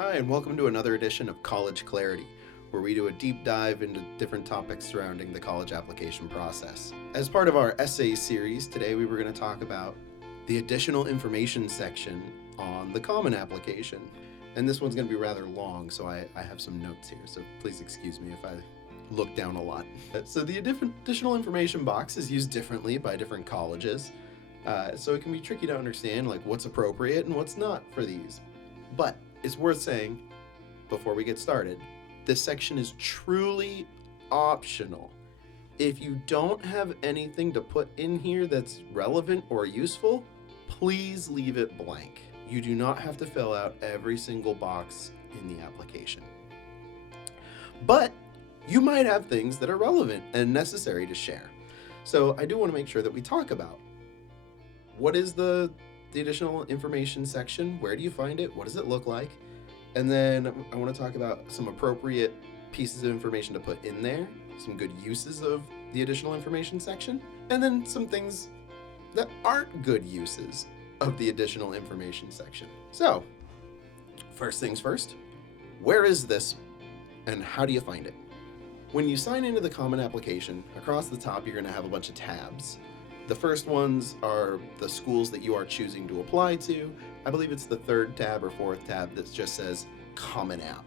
Hi, and welcome to another edition of College Clarity, where we do a deep dive into different topics surrounding the college application process. As part of our essay series, today we were going to talk about the additional information section on the Common Application. And this one's going to be rather long, so I have some notes here, so please excuse me if I look down a lot. So the additional information box is used differently by different colleges, so it can be tricky to understand like what's appropriate and what's not for these. But it's worth saying, before we get started, this section is truly optional. If you don't have anything to put in here that's relevant or useful, please leave it blank. You do not have to fill out every single box in the application. But you might have things that are relevant and necessary to share. So I do want to make sure that we talk about what is the additional information section, where do you find it, what does it look like, and then I want to talk about some appropriate pieces of information to put in there, some good uses of the additional information section, and then some things that aren't good uses of the additional information section. So, first things first, where is this and how do you find it? When you sign into the Common Application, across the top you're going to have a bunch of tabs. The first ones are the schools that you are choosing to apply to. I believe it's the third tab or fourth tab that just says Common App.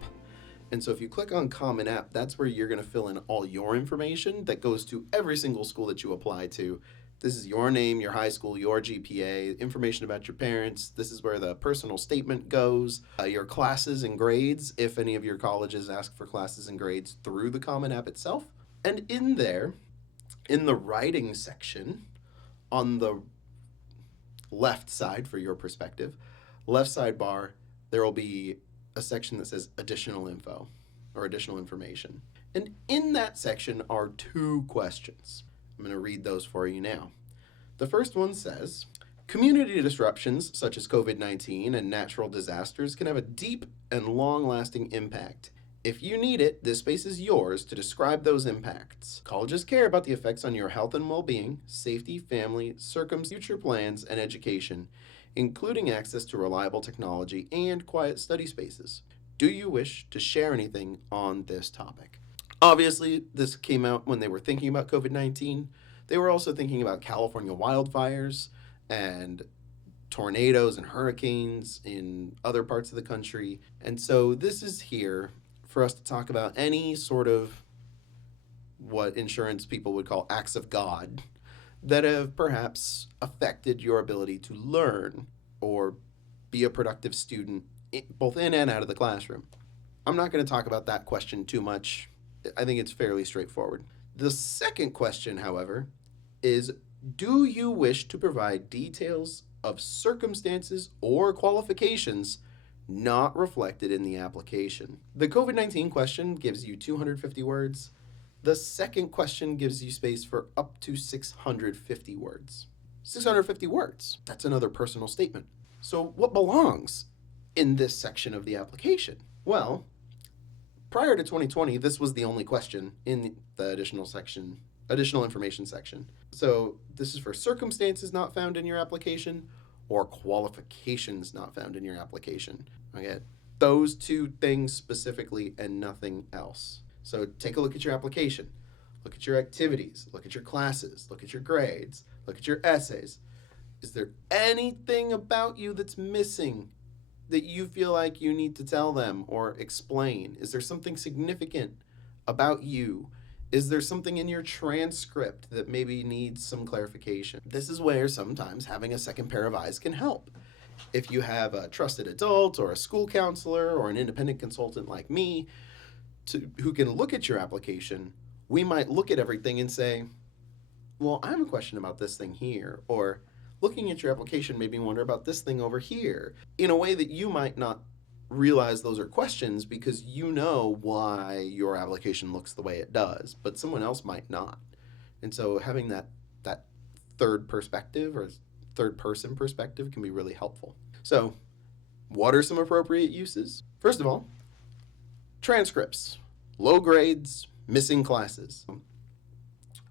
And so if you click on Common App, that's where you're going to fill in all your information that goes to every single school that you apply to. This is your name, your high school, your GPA, information about your parents. This is where the personal statement goes, your classes and grades, if any of your colleges ask for classes and grades through the Common App itself. And in there, in the writing section, on the left side, for your perspective, left sidebar, there will be a section that says additional info or additional information. And in that section are two questions. I'm going to read those for you now. The first one says, community disruptions such as COVID-19 and natural disasters can have a deep and long-lasting impact. If you need it, this space is yours to describe those impacts. Colleges care about the effects on your health and well-being, safety, family, future plans, and education, including access to reliable technology and quiet study spaces. Do you wish to share anything on this topic? Obviously, this came out when they were thinking about COVID-19. They were also thinking about California wildfires and tornadoes and hurricanes in other parts of the country. And so this is here for us to talk about any sort of what insurance people would call acts of God that have perhaps affected your ability to learn or be a productive student both in and out of the classroom. I'm not going to talk about that question too much. I think it's fairly straightforward. The second question, however, is do you wish to provide details of circumstances or qualifications not reflected in the application? The COVID-19 question gives you 250 words. The second question gives you space for up to 650 words. 650 words, that's another personal statement. So what belongs in this section of the application? Well, prior to 2020, this was the only question in the additional information section. So this is for circumstances not found in your application or qualifications not found in your application. Okay, those two things specifically and nothing else. So take a look at your application, look at your activities, look at your classes, look at your grades, look at your essays. Is there anything about you that's missing that you feel like you need to tell them or explain? Is there something significant about you? Is there something in your transcript that maybe needs some clarification? This is where sometimes having a second pair of eyes can help. If you have a trusted adult or a school counselor or an independent consultant like me who can look at your application, we might look at everything and say, well, I have a question about this thing here, or looking at your application made me wonder about this thing over here, in a way that you might not realize those are questions because you know why your application looks the way it does, but someone else might not. And so having that third perspective or third person perspective can be really helpful. So what are some appropriate uses? First of all, transcripts, low grades, missing classes.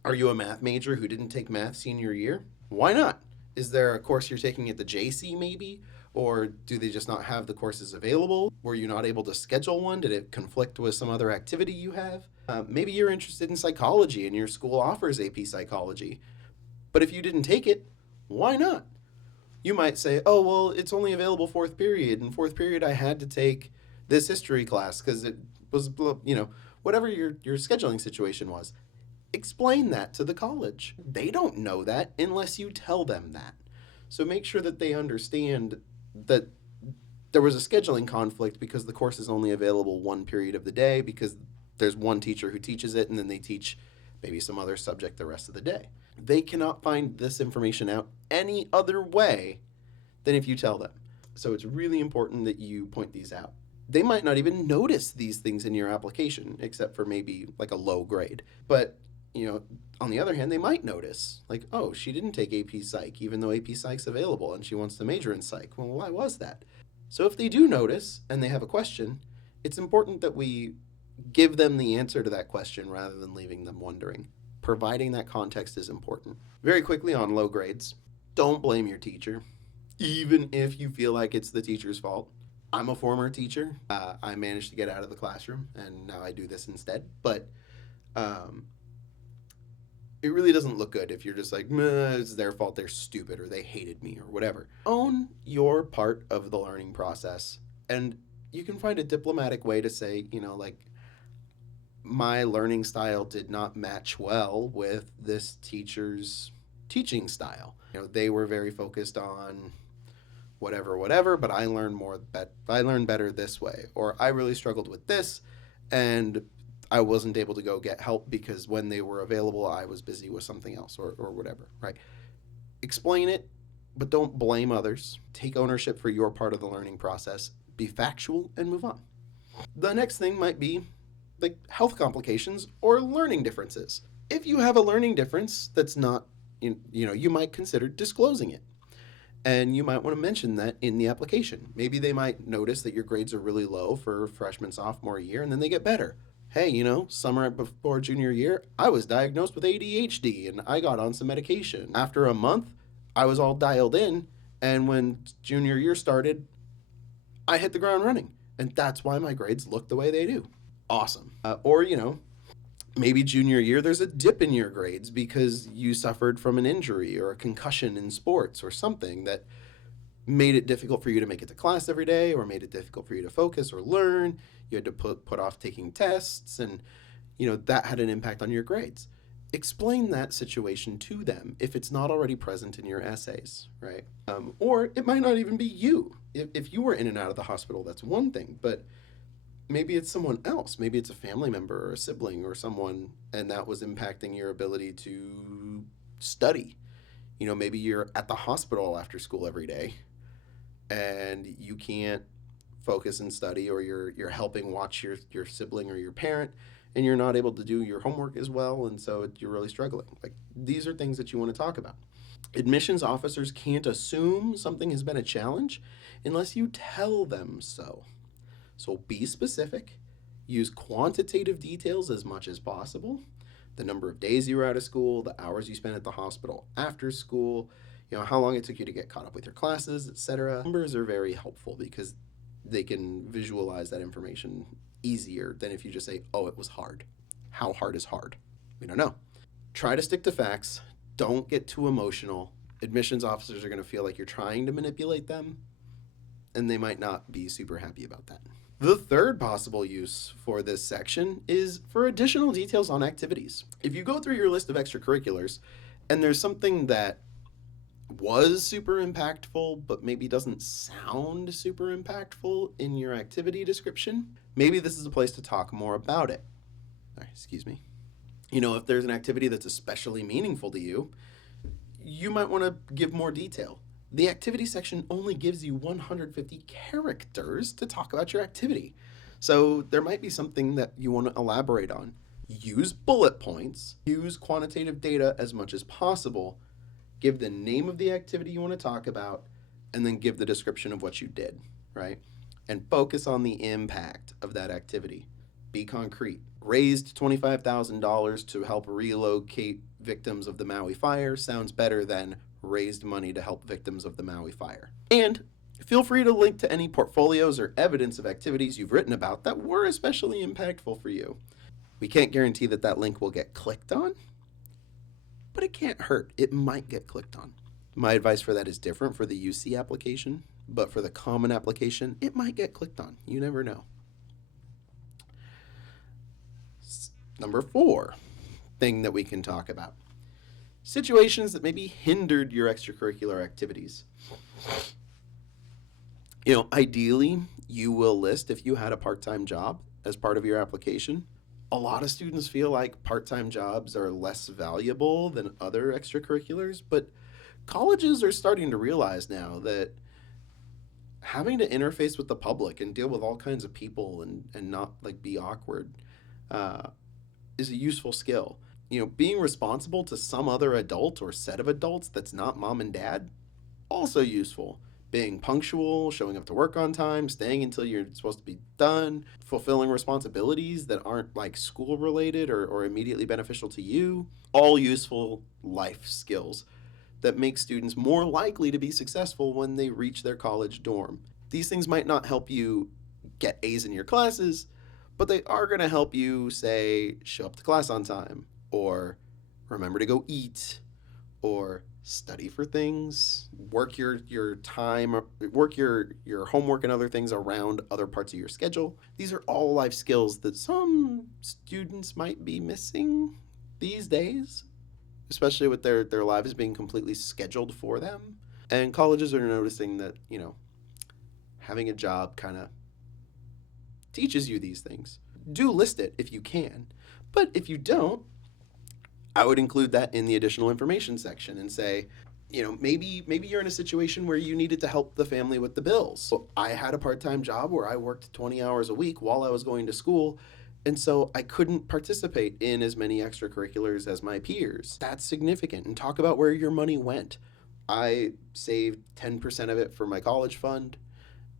Are you a math major who didn't take math senior year? Why not? Is there a course you're taking at the JC maybe? Or do they just not have the courses available? Were you not able to schedule one? Did it conflict with some other activity you have? Maybe you're interested in psychology and your school offers AP psychology. But if you didn't take it, why not? You might say, oh, well, it's only available fourth period. In fourth period, I had to take this history class because it was, whatever your scheduling situation was. Explain that to the college. They don't know that unless you tell them that. So make sure that they understand that there was a scheduling conflict because the course is only available one period of the day because there's one teacher who teaches it and then they teach maybe some other subject the rest of the day. They cannot find this information out any other way than if you tell them. So it's really important that you point these out. They might not even notice these things in your application, except for maybe like a low grade. But, on the other hand, they might notice, like, oh, she didn't take AP Psych, even though AP Psych's available, and she wants to major in Psych. Well, why was that? So if they do notice, and they have a question, it's important that we give them the answer to that question rather than leaving them wondering. Providing that context is important. Very quickly on low grades, don't blame your teacher, even if you feel like it's the teacher's fault. I'm a former teacher. I managed to get out of the classroom, and now I do this instead. But it really doesn't look good if you're just like, it's their fault, they're stupid, or they hated me, or whatever. Own your part of the learning process, and you can find a diplomatic way to say, my learning style did not match well with this teacher's teaching style. They were very focused on whatever, but I learned better this way, or I really struggled with this, and I wasn't able to go get help because when they were available, I was busy with something else or whatever, right? Explain it, but don't blame others. Take ownership for your part of the learning process. Be factual and move on. The next thing might be like health complications or learning differences. If you have a learning difference that's not, you might consider disclosing it. And you might want to mention that in the application. Maybe they might notice that your grades are really low for freshman, sophomore year, and then they get better. Hey, summer before junior year, I was diagnosed with ADHD and I got on some medication. After a month, I was all dialed in, and when junior year started, I hit the ground running. And that's why my grades look the way they do. Awesome. Or maybe junior year, there's a dip in your grades because you suffered from an injury or a concussion in sports or something that made it difficult for you to make it to class every day or made it difficult for you to focus or learn. You had to put off taking tests and, that had an impact on your grades. Explain that situation to them if it's not already present in your essays, right? Or it might not even be you. If you were in and out of the hospital, that's one thing, but maybe it's someone else. Maybe it's a family member or a sibling or someone, and that was impacting your ability to study. Maybe you're at the hospital after school every day and you can't focus and study, or you're helping watch your sibling or your parent and you're not able to do your homework as well, and so you're really struggling. Like, these are things that you want to talk about. Admissions officers can't assume something has been a challenge unless you tell them so. So be specific, use quantitative details as much as possible. The number of days you were out of school, the hours you spent at the hospital after school, how long it took you to get caught up with your classes, etc. Numbers are very helpful because they can visualize that information easier than if you just say, oh, it was hard. How hard is hard? We don't know. Try to stick to facts. Don't get too emotional. Admissions officers are going to feel like you're trying to manipulate them, and they might not be super happy about that. The third possible use for this section is for additional details on activities. If you go through your list of extracurriculars and there's something that was super impactful but maybe doesn't sound super impactful in your activity description, maybe this is a place to talk more about it. Excuse me. If there's an activity that's especially meaningful to you, you might want to give more detail. The activity section only gives you 150 characters to talk about your activity. So there might be something that you want to elaborate on. Use bullet points, use quantitative data as much as possible, give the name of the activity you want to talk about, and then give the description of what you did, right? And focus on the impact of that activity. Be concrete. Raised $25,000 to help relocate victims of the Maui fire sounds better than raised money to help victims of the Maui fire. And Feel free to link to any portfolios or evidence of activities you've written about that were especially impactful for you. We can't guarantee that that link will get clicked on, but it can't hurt. It might get clicked on. My advice for that is different for the UC application, but for the common application, it might get clicked on. You never know. Number 4 thing that we can talk about: situations that maybe hindered your extracurricular activities. Ideally, you will list if you had a part-time job as part of your application. A lot of students feel like part-time jobs are less valuable than other extracurriculars, but colleges are starting to realize now that having to interface with the public and deal with all kinds of people and not be awkward is a useful skill. Being responsible to some other adult or set of adults that's not mom and dad, also useful. Being punctual, showing up to work on time, staying until you're supposed to be done, fulfilling responsibilities that aren't school related or immediately beneficial to you, all useful life skills that make students more likely to be successful when they reach their college dorm. These things might not help you get A's in your classes, but they are going to help you, say, show up to class on time, or remember to go eat, or study for things, work your time, work your homework and other things around other parts of your schedule. These are all life skills that some students might be missing these days, especially with their lives being completely scheduled for them. And colleges are noticing that, having a job kind of teaches you these things. Do list it if you can, but if you don't, I would include that in the additional information section and say, maybe you're in a situation where you needed to help the family with the bills. So I had a part-time job where I worked 20 hours a week while I was going to school, and so I couldn't participate in as many extracurriculars as my peers. That's significant. And talk about where your money went. I saved 10% of it for my college fund,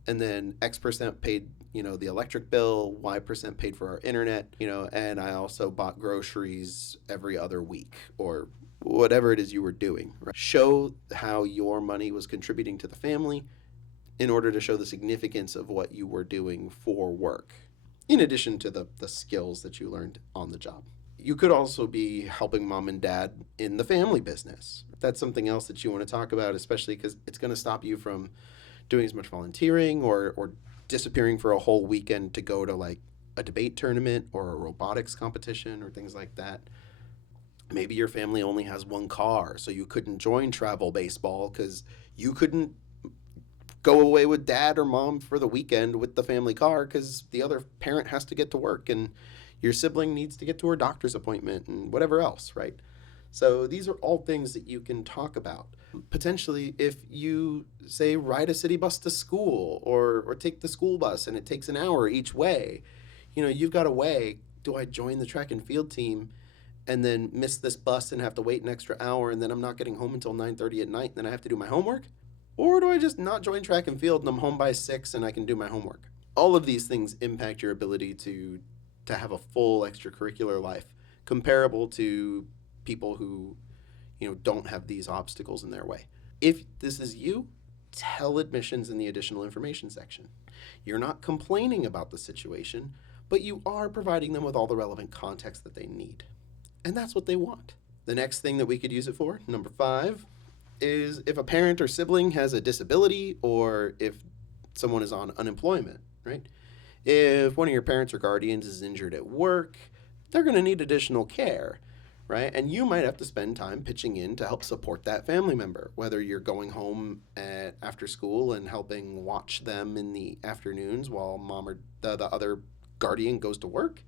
and then X percent paid the electric bill, Y% paid for our internet, and I also bought groceries every other week or whatever it is you were doing. Right? Show how your money was contributing to the family in order to show the significance of what you were doing for work, in addition to the skills that you learned on the job. You could also be helping mom and dad in the family business. That's something else that you want to talk about, especially because it's going to stop you from doing as much volunteering or disappearing for a whole weekend to go to a debate tournament or a robotics competition or things like that. Maybe your family only has one car, so you couldn't join travel baseball because you couldn't go away with dad or mom for the weekend with the family car because the other parent has to get to work and your sibling needs to get to her doctor's appointment and whatever else, right? So these are all things that you can talk about. Potentially, if you, say, ride a city bus to school or take the school bus and it takes an hour each way, you've got to weigh, do I join the track and field team and then miss this bus and have to wait an extra hour and then I'm not getting home until 9:30 at night and then I have to do my homework? Or do I just not join track and field and I'm home by 6 and I can do my homework? All of these things impact your ability to have a full extracurricular life comparable to people who don't have these obstacles in their way. If this is you, tell admissions in the additional information section. You're not complaining about the situation, but you are providing them with all the relevant context that they need. And that's what they want. The next thing that we could use it for, number 5, is if a parent or sibling has a disability or if someone is on unemployment, right? If one of your parents or guardians is injured at work, they're going to need additional care. Right? And you might have to spend time pitching in to help support that family member, whether you're going home after school and helping watch them in the afternoons while mom or the other guardian goes to work,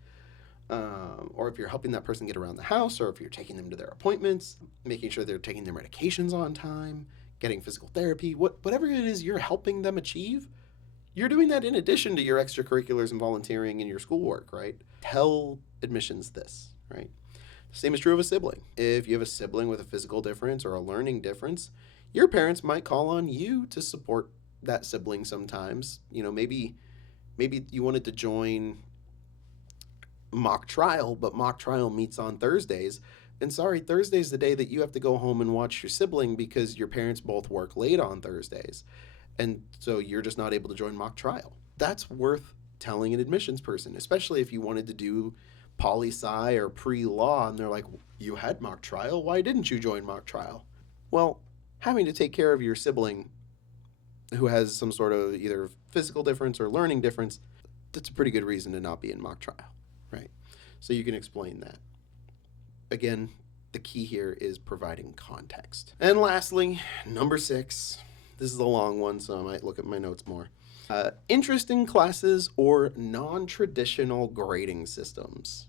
or if you're helping that person get around the house, or if you're taking them to their appointments, making sure they're taking their medications on time, getting physical therapy, whatever it is you're helping them achieve, you're doing that in addition to your extracurriculars and volunteering and your schoolwork, right? Tell admissions this, right? Same is true of a sibling. If you have a sibling with a physical difference or a learning difference, your parents might call on you to support that sibling sometimes. Maybe you wanted to join mock trial, but mock trial meets on Thursdays. And sorry, Thursday's the day that you have to go home and watch your sibling because your parents both work late on Thursdays. And so you're just not able to join mock trial. That's worth telling an admissions person, especially if you wanted to do poli-sci or pre-law and they're like, you had mock trial, why didn't you join mock trial? Well, having to take care of your sibling who has some sort of either physical difference or learning difference, that's a pretty good reason to not be in mock trial, right? So you can explain that. Again, the key here is providing context. And lastly, number 6. This is a long one, so I might look at my notes more. Interesting classes or non-traditional grading systems.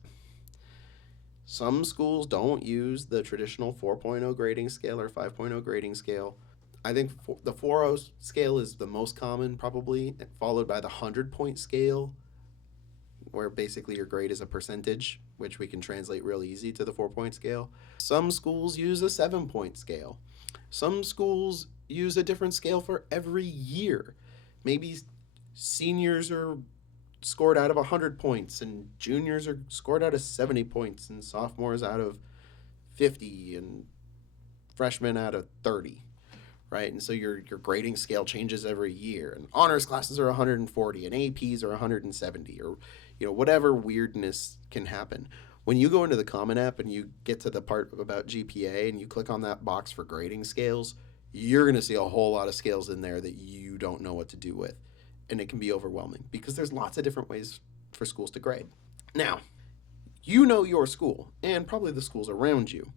Some schools don't use the traditional 4.0 grading scale or 5.0 grading scale. I think the 4.0 scale is the most common, probably, followed by the 100-point scale, where basically your grade is a percentage, which we can translate real easy to the 4-point scale. Some schools use a 7-point scale. Some schools use a different scale for every year. Maybe seniors are scored out of 100 points and juniors are scored out of 70 points and sophomores out of 50 and freshmen out of 30, right? And so your grading scale changes every year, and honors classes are 140 and APs are 170, or whatever weirdness can happen. When you go into the Common App and you get to the part about GPA and you click on that box for grading scales, you're going to see a whole lot of scales in there that you don't know what to do with. And it can be overwhelming because there's lots of different ways for schools to grade. Now, you know your school and probably the schools around you.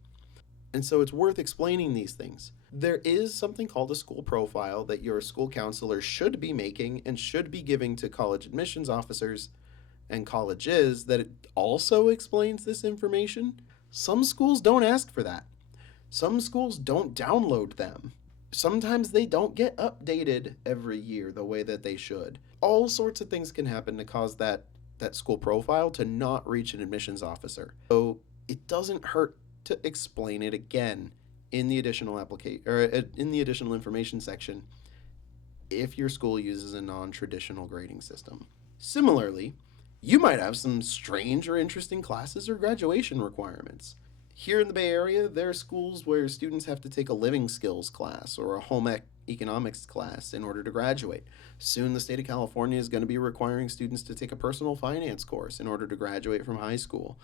And so it's worth explaining these things. There is something called a school profile that your school counselor should be making and should be giving to college admissions officers and colleges that it also explains this information. Some schools don't ask for that. Some schools don't download them. Sometimes they don't get updated every year the way that they should. All sorts of things can happen to cause that school profile to not reach an admissions officer. So it doesn't hurt to explain it again in the additional in the additional information section if your school uses a non-traditional grading system. Similarly, you might have some strange or interesting classes or graduation requirements. Here in the Bay Area, there are schools where students have to take a living skills class or a home economics class in order to graduate. Soon, the state of California is going to be requiring students to take a personal finance course in order to graduate from high school.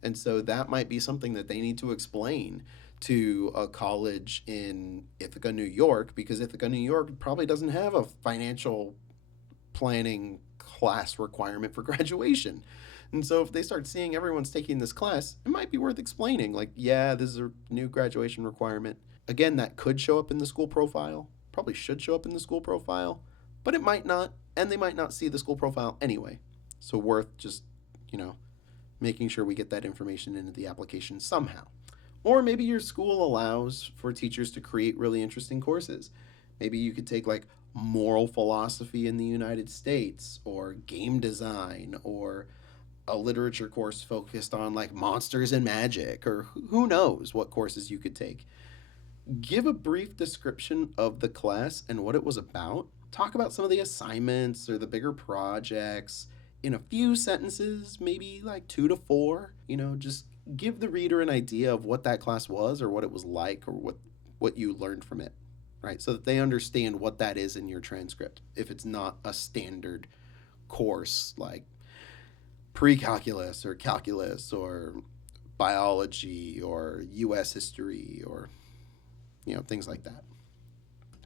And so that might be something that they need to explain to a college in Ithaca, New York, because Ithaca, New York probably doesn't have a financial planning class requirement for graduation. And so if they start seeing everyone's taking this class, it might be worth explaining, like, yeah, this is a new graduation requirement. Again, that could show up in the school profile, probably should show up in the school profile, but it might not, and they might not see the school profile anyway. So worth just, making sure we get that information into the application somehow. Or maybe your school allows for teachers to create really interesting courses. Maybe you could take like moral philosophy in the United States, or game design, or a literature course focused on like monsters and magic, or who knows what courses you could take. Give a brief description of the class and what it was about. Talk about some of the assignments or the bigger projects in a few sentences, maybe like 2 to 4. Just give the reader an idea of what that class was or what it was like or what you learned from it, right? So that they understand what that is in your transcript if it's not a standard course like pre-calculus or calculus or biology or U.S. history or things like that.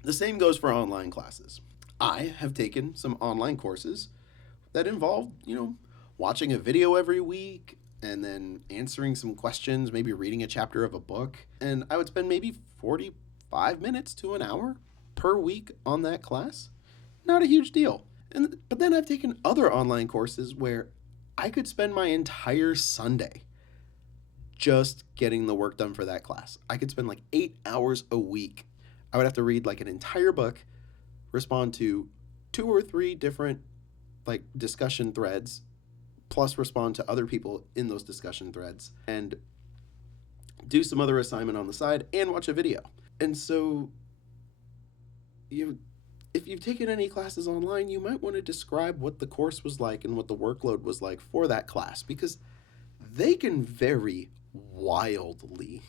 The same goes for online classes. I have taken some online courses that involve watching a video every week and then answering some questions, maybe reading a chapter of a book, and I would spend maybe 45 minutes to an hour per week on that class. Not a huge deal. But then I've taken other online courses where I could spend my entire Sunday just getting the work done for that class. I could spend like 8 hours a week. I would have to read like an entire book, respond to 2 or 3 different like discussion threads, plus respond to other people in those discussion threads, and do some other assignment on the side and watch a video. And so if you've taken any classes online, you might want to describe what the course was like and what the workload was like for that class, because they can vary wildly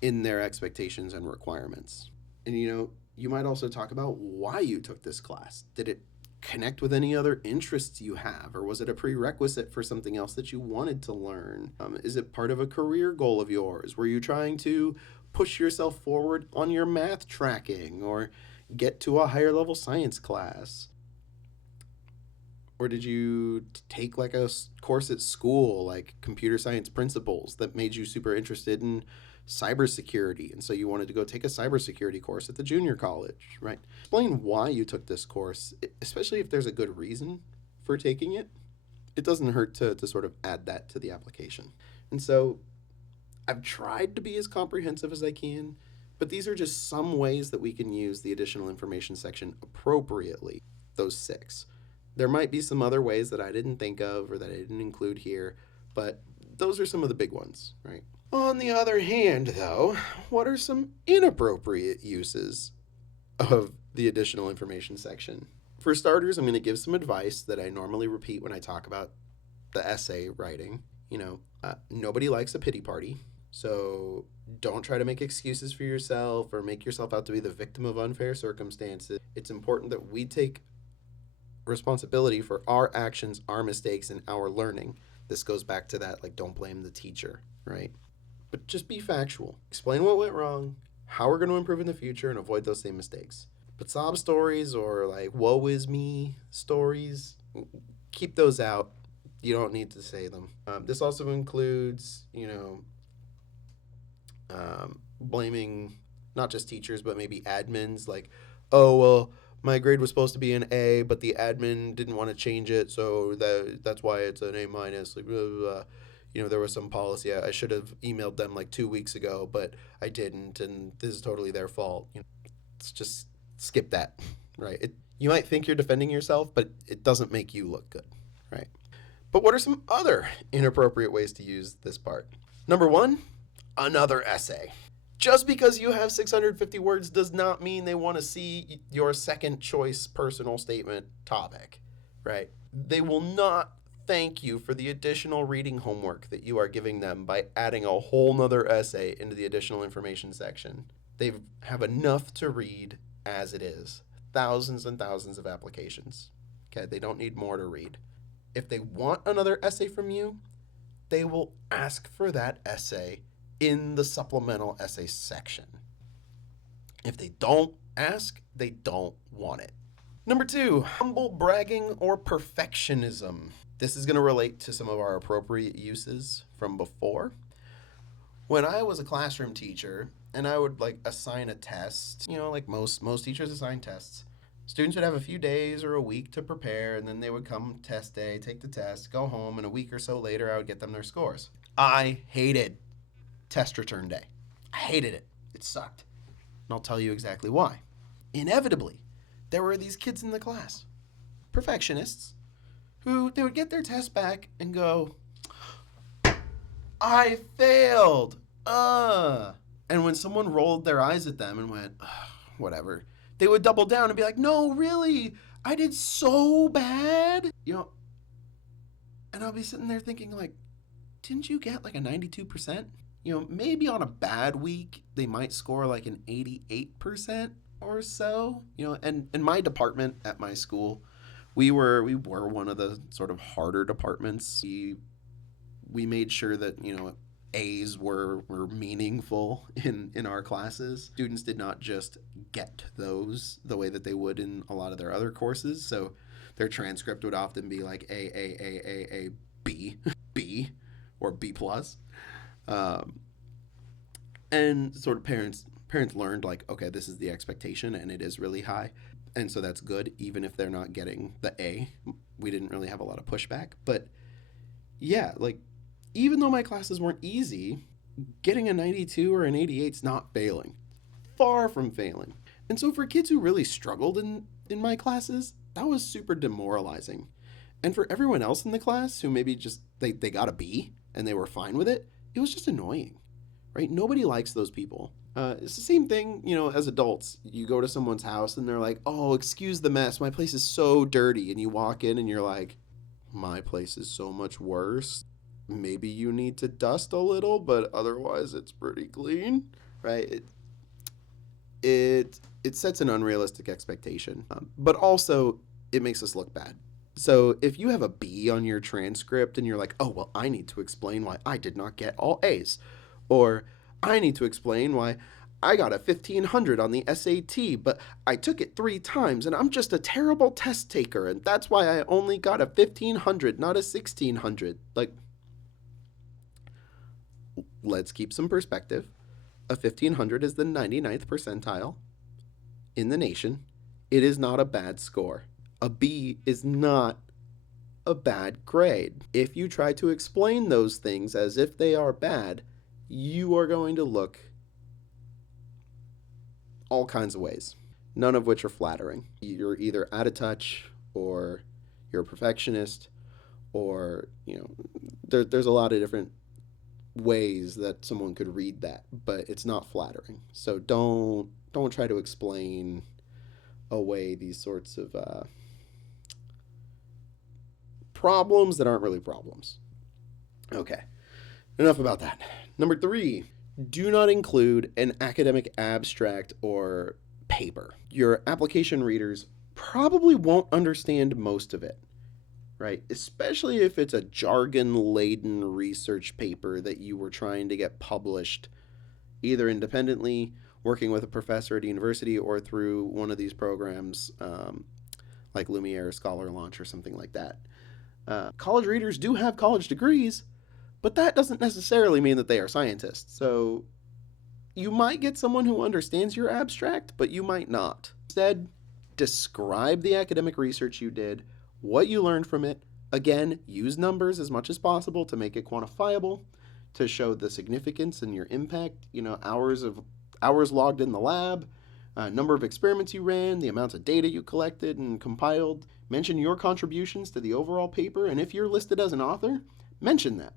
in their expectations and requirements. And You might also talk about why you took this class. Did it connect with any other interests you have, or was it a prerequisite for something else that you wanted to learn? Is it part of a career goal of yours? Were you trying to push yourself forward on your math tracking or get to a higher level science class? Or did you take like a course at school, like computer science principles, that made you super interested in cybersecurity, and so you wanted to go take a cybersecurity course at the junior college, right? Explain why you took this course, especially if there's a good reason for taking it. It doesn't hurt to sort of add that to the application. And so I've tried to be as comprehensive as I can, but these are just some ways that we can use the additional information section appropriately, those 6. There might be some other ways that I didn't think of or that I didn't include here, but those are some of the big ones, right? On the other hand, though, what are some inappropriate uses of the additional information section? For starters, I'm going to give some advice that I normally repeat when I talk about the essay writing. Nobody likes a pity party, so don't try to make excuses for yourself or make yourself out to be the victim of unfair circumstances. It's important that we take responsibility for our actions, our mistakes, and our learning. This goes back to that, like, don't blame the teacher, right? But just be factual. Explain what went wrong, how we're going to improve in the future, and avoid those same mistakes. But sob stories or like woe is me stories, keep those out. You don't need to say them. This also includes, blaming not just teachers, but maybe admins. Like, oh, well, my grade was supposed to be an A, but the admin didn't want to change it, so that's why it's an A minus. Like, blah, blah, blah. There was some policy. I should have emailed them like 2 weeks ago, but I didn't, and this is totally their fault. It's just skip that, right? You might think you're defending yourself, but it doesn't make you look good, right? But what are some other inappropriate ways to use this part? Number 1, another essay. Just because you have 650 words does not mean they want to see your second choice personal statement topic, right? They will not thank you for the additional reading homework that you are giving them by adding a whole nother essay into the additional information section. They have enough to read as it is. Thousands and thousands of applications. Okay, they don't need more to read. If they want another essay from you, they will ask for that essay in the supplemental essay section. If they don't ask, they don't want it. Number 2, humble bragging or perfectionism. This is going to relate to some of our appropriate uses from before. When I was a classroom teacher and I would assign a test, like most teachers assign tests, students would have a few days or a week to prepare, and then they would come test day, take the test, go home, and a week or so later I would get them their scores. I hated test return day. I hated it. It sucked. And I'll tell you exactly why. Inevitably, there were these kids in the class, perfectionists, who they would get their test back and go, I failed. And when someone rolled their eyes at them and went, whatever, they would double down and be like, no, really, I did so bad. And I'll be sitting there thinking, like, didn't you get like a 92%? Maybe on a bad week, they might score like an 88% or so. And in my department at my school, we were one of the sort of harder departments. We made sure that, A's were meaningful in our classes. Students did not just get those the way that they would in a lot of their other courses. So their transcript would often be like A, B, B, or B plus. And sort of parents learned like, okay, this is the expectation and it is really high. And so that's good, even if they're not getting the A. We didn't really have a lot of pushback. But yeah, even though my classes weren't easy, getting a 92 or an 88 is not failing. Far from failing. And so for kids who really struggled in my classes, that was super demoralizing. And for everyone else in the class who maybe just, they got a B and they were fine with it, it was just annoying, right? Nobody likes those people. It's the same thing, as adults. You go to someone's house and they're like, oh, excuse the mess. My place is so dirty. And you walk in and you're like, my place is so much worse. Maybe you need to dust a little, but otherwise it's pretty clean, right? It it sets an unrealistic expectation, but also it makes us look bad. So if you have a B on your transcript and you're like, oh, well, I need to explain why I did not get all A's, or I need to explain why I got a 1500 on the SAT, but I took it 3 times and I'm just a terrible test taker, and that's why I only got a 1500, not a 1600. Like, let's keep some perspective. A 1500 is the 99th percentile in the nation. It is not a bad score. A B is not a bad grade. If you try to explain those things as if they are bad, you are going to look all kinds of ways, none of which are flattering. You're either out of touch, or you're a perfectionist, or, there's a lot of different ways that someone could read that, but it's not flattering. So don't try to explain away these sorts of problems that aren't really problems. Okay, enough about that. Number 3, do not include an academic abstract or paper. Your application readers probably won't understand most of it, right? Especially if it's a jargon-laden research paper that you were trying to get published either independently, working with a professor at a university, or through one of these programs like Lumiere, Scholar Launch, or something like that. College readers do have college degrees, but that doesn't necessarily mean that they are scientists. So you might get someone who understands your abstract, but you might not. Instead, describe the academic research you did, what you learned from it. Again, use numbers as much as possible to make it quantifiable, to show the significance and your impact. Hours logged in the lab, number of experiments you ran, the amounts of data you collected and compiled. Mention your contributions to the overall paper, and if you're listed as an author, mention that.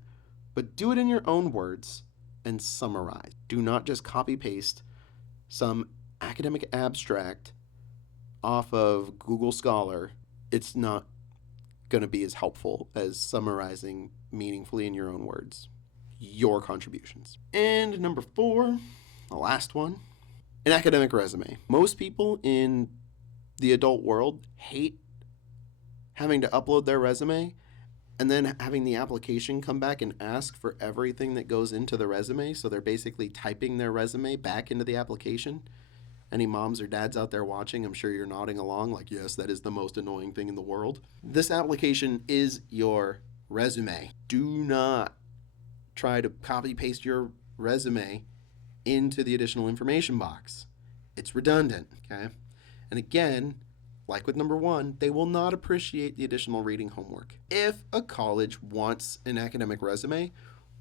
But do it in your own words and summarize. Do not just copy-paste some academic abstract off of Google Scholar. It's not going to be as helpful as summarizing meaningfully in your own words your contributions. And number 4, the last one, an academic resume. Most people in the adult world hate having to upload their resume and then having the application come back and ask for everything that goes into the resume. So they're basically typing their resume back into the application. Any moms or dads out there watching, I'm sure you're nodding along like, yes, that is the most annoying thing in the world. This application is your resume. Do not try to copy paste your resume into the additional information box. It's redundant, okay? And again, like with number 1, they will not appreciate the additional reading homework. If a college wants an academic resume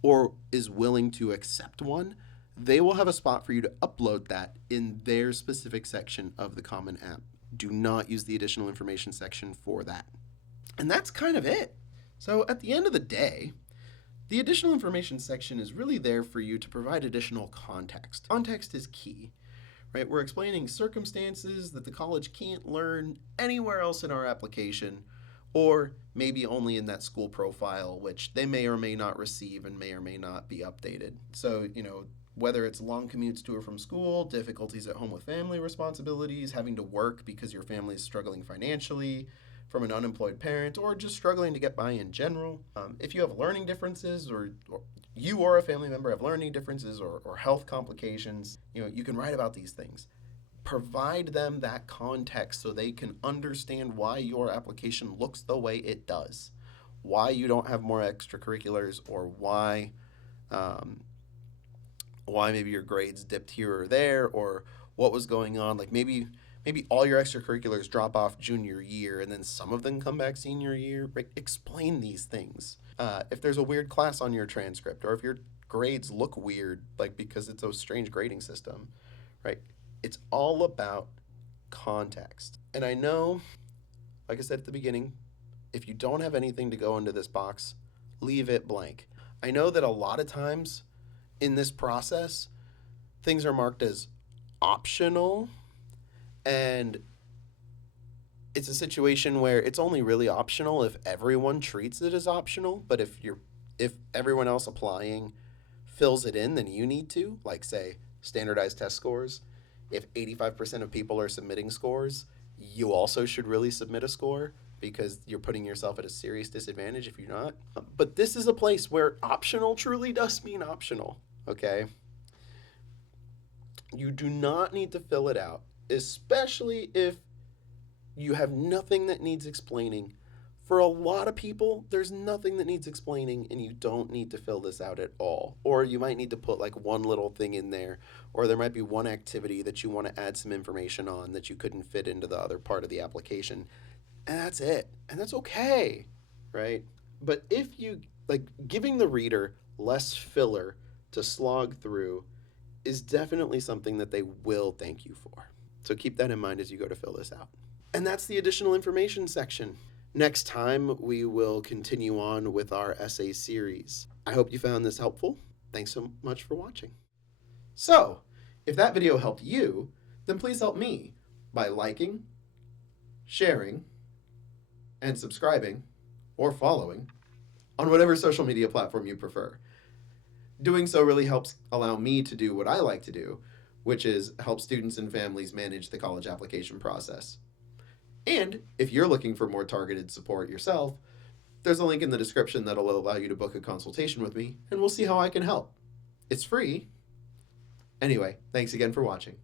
or is willing to accept one, they will have a spot for you to upload that in their specific section of the Common App. Do not use the additional information section for that. And that's kind of it. So at the end of the day, the additional information section is really there for you to provide additional context. Context is key, right? We're explaining circumstances that the college can't learn anywhere else in our application, or maybe only in that school profile, which they may or may not receive and may or may not be updated. So, whether it's long commutes to or from school, difficulties at home with family responsibilities, having to work because your family is struggling financially, from an unemployed parent, or just struggling to get by in general. If you have learning differences, or you or a family member have learning differences or health complications, you can write about these things. Provide them that context so they can understand why your application looks the way it does, why you don't have more extracurriculars, or why maybe your grades dipped here or there, or what was going on. Like maybe all your extracurriculars drop off junior year and then some of them come back senior year. Right? Explain these things. If there's a weird class on your transcript, or if your grades look weird, like because it's a strange grading system, right? It's all about context. And I know, like I said at the beginning, if you don't have anything to go into this box, leave it blank. I know that a lot of times in this process, things are marked as optional, and it's a situation where it's only really optional if everyone treats it as optional. But if everyone else applying fills it in, then you need to, like say standardized test scores. If 85% of people are submitting scores, you also should really submit a score because you're putting yourself at a serious disadvantage if you're not. But this is a place where optional truly does mean optional, okay? You do not need to fill it out, especially if you have nothing that needs explaining. For a lot of people, there's nothing that needs explaining, and you don't need to fill this out at all. Or you might need to put like one little thing in there, or there might be one activity that you want to add some information on that you couldn't fit into the other part of the application. And that's it. And that's okay, right? But if you like giving the reader less filler to slog through is definitely something that they will thank you for. So keep that in mind as you go to fill this out. And that's the additional information section. Next time, we will continue on with our essay series. I hope you found this helpful. Thanks so much for watching. So, if that video helped you, then please help me by liking, sharing, and subscribing, or following, on whatever social media platform you prefer. Doing so really helps allow me to do what I like to do, which is help students and families manage the college application process. And if you're looking for more targeted support yourself, there's a link in the description that'll allow you to book a consultation with me, and we'll see how I can help. It's free. Anyway, thanks again for watching.